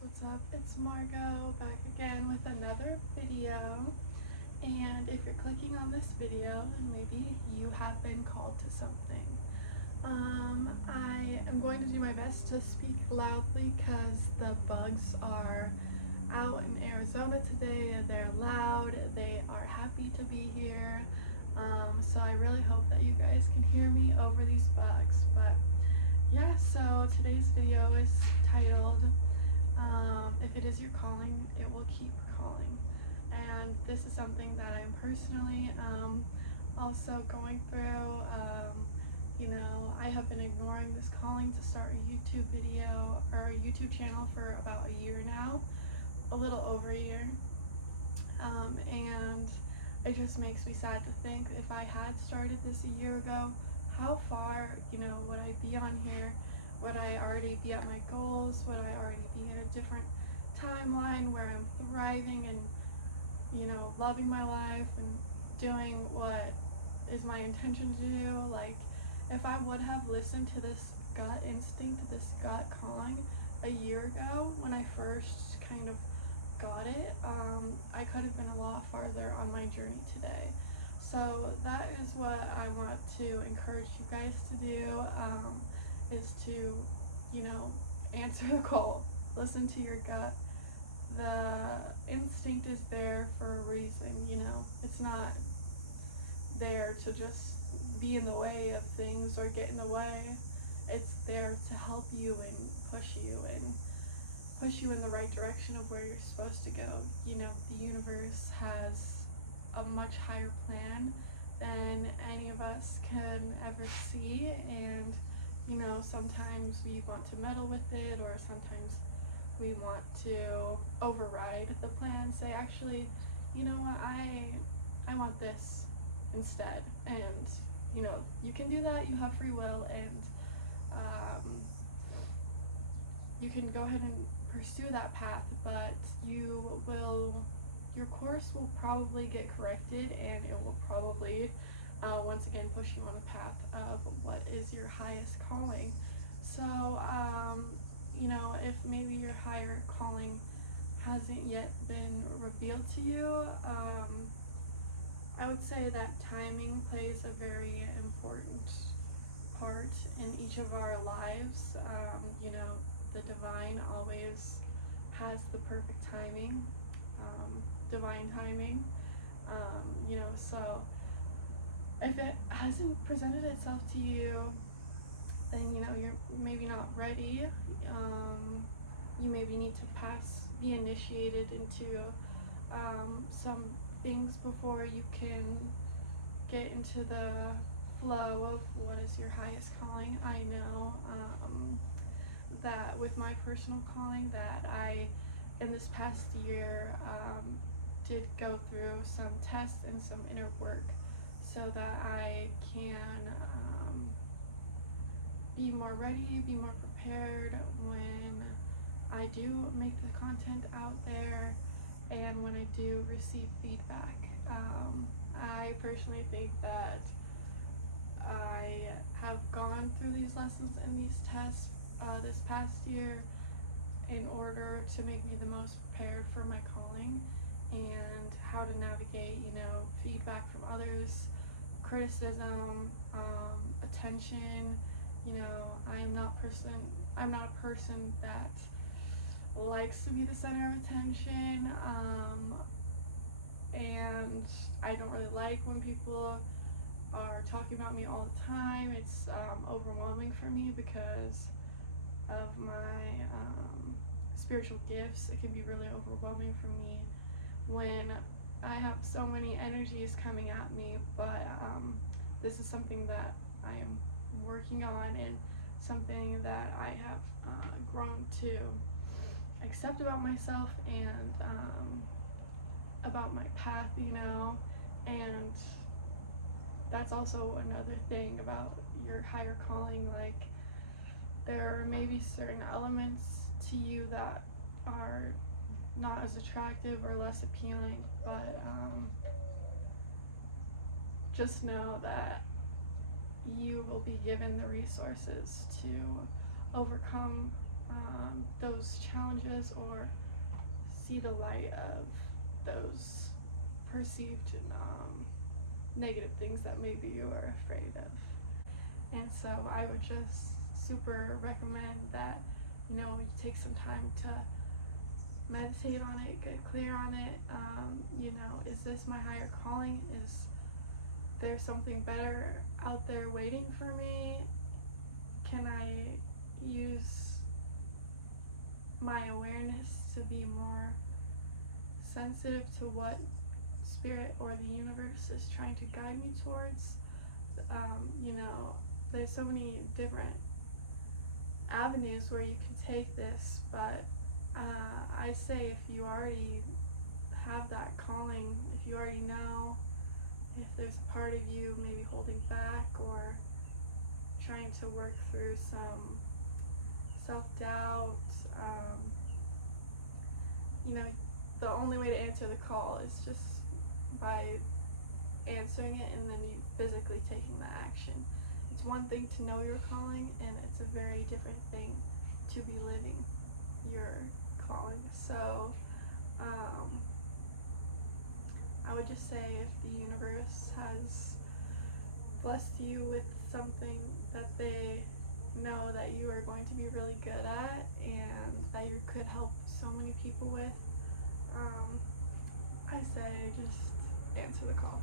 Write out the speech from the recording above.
what's up? It's Margot back again with another video. And if you're clicking on this video, then maybe you have been called to something. I am going to do my best to speak loudly because the bugs are out in Arizona today. They're loud, they are happy to be here. So I really hope that you guys can hear me over these bugs. But yeah, so today's video is titled If It Is Your Calling, It Will Keep Calling. And this is something that I'm personally also going through. I have been ignoring this calling to start a YouTube video or a YouTube channel for about a year now, a little over a year. And it just makes me sad to think if I had started this a year ago, how far, would I be on here? Would I already be at my goals? Would I already be in a different timeline where I'm thriving and, loving my life and doing what is my intention to do? Like, if I would have listened to this gut instinct, this gut calling a year ago when I first kind of got it, I could have been a lot farther on my journey today. So that is what I want to encourage you guys to do, is to, answer the call, listen to your gut. The instinct is there for a reason, it's not there to just be in the way of things or get in the way. It's there to help you and push you in the right direction of where you're supposed to go. The universe has a much higher plan than any of us can ever see, and sometimes we want to meddle with it, or sometimes we want to override the plan, say, actually, you know what, I want this instead. And you can do that. You have free will, and you can go ahead and pursue that path, but your course will probably get corrected, and it will probably once again push you on a path of what is your highest calling. So if maybe your higher calling hasn't yet been revealed to you, I would say that timing plays a very important part in each of our lives. The divine always has the perfect timing, divine timing. So if it hasn't presented itself to you, then you're maybe not ready. You maybe need to be initiated into some things before you can get into the flow of what is your highest calling. I know that with my personal calling that I, in this past year, did go through some tests and some inner work so that I can be more ready, be more prepared when I do make the content out there and when I do receive feedback. I personally think that I have gone through these lessons and these tests this past year in order to make me the most prepared for my calling and how to navigate, feedback from others, criticism, attention. I'm not a person that likes to be the center of attention, and I don't really like when people are talking about me all the time. It's overwhelming for me because of my spiritual gifts. It can be really overwhelming for me when I have so many energies coming at me, but this is something that I am working on and something that I have grown to accept about myself and about my path, and that's also another thing about your higher calling. Like, there may be certain elements to you that are not as attractive or less appealing, but just know that you will be given the resources to overcome those those challenges or see the light of those perceived negative things that maybe you are afraid of. And so I would just super recommend that, you take some time to meditate on it, get clear on it. Is this my higher calling? Is there something better out there waiting for me? Can I use my awareness to be more sensitive to what spirit or the universe is trying to guide me towards? There's so many different avenues where you can take this, but I say if you already have that calling, if you already know, if there's a part of you maybe holding back or trying to work through some self-doubt, the only way to answer the call is just by answering it and then you physically taking the action. It's one thing to know your calling, and it's a very different thing to be living your calling. So I would just say if the universe has blessed you with something that they know that you are going to be really good at and that you could help so many people with, I say just answer the call.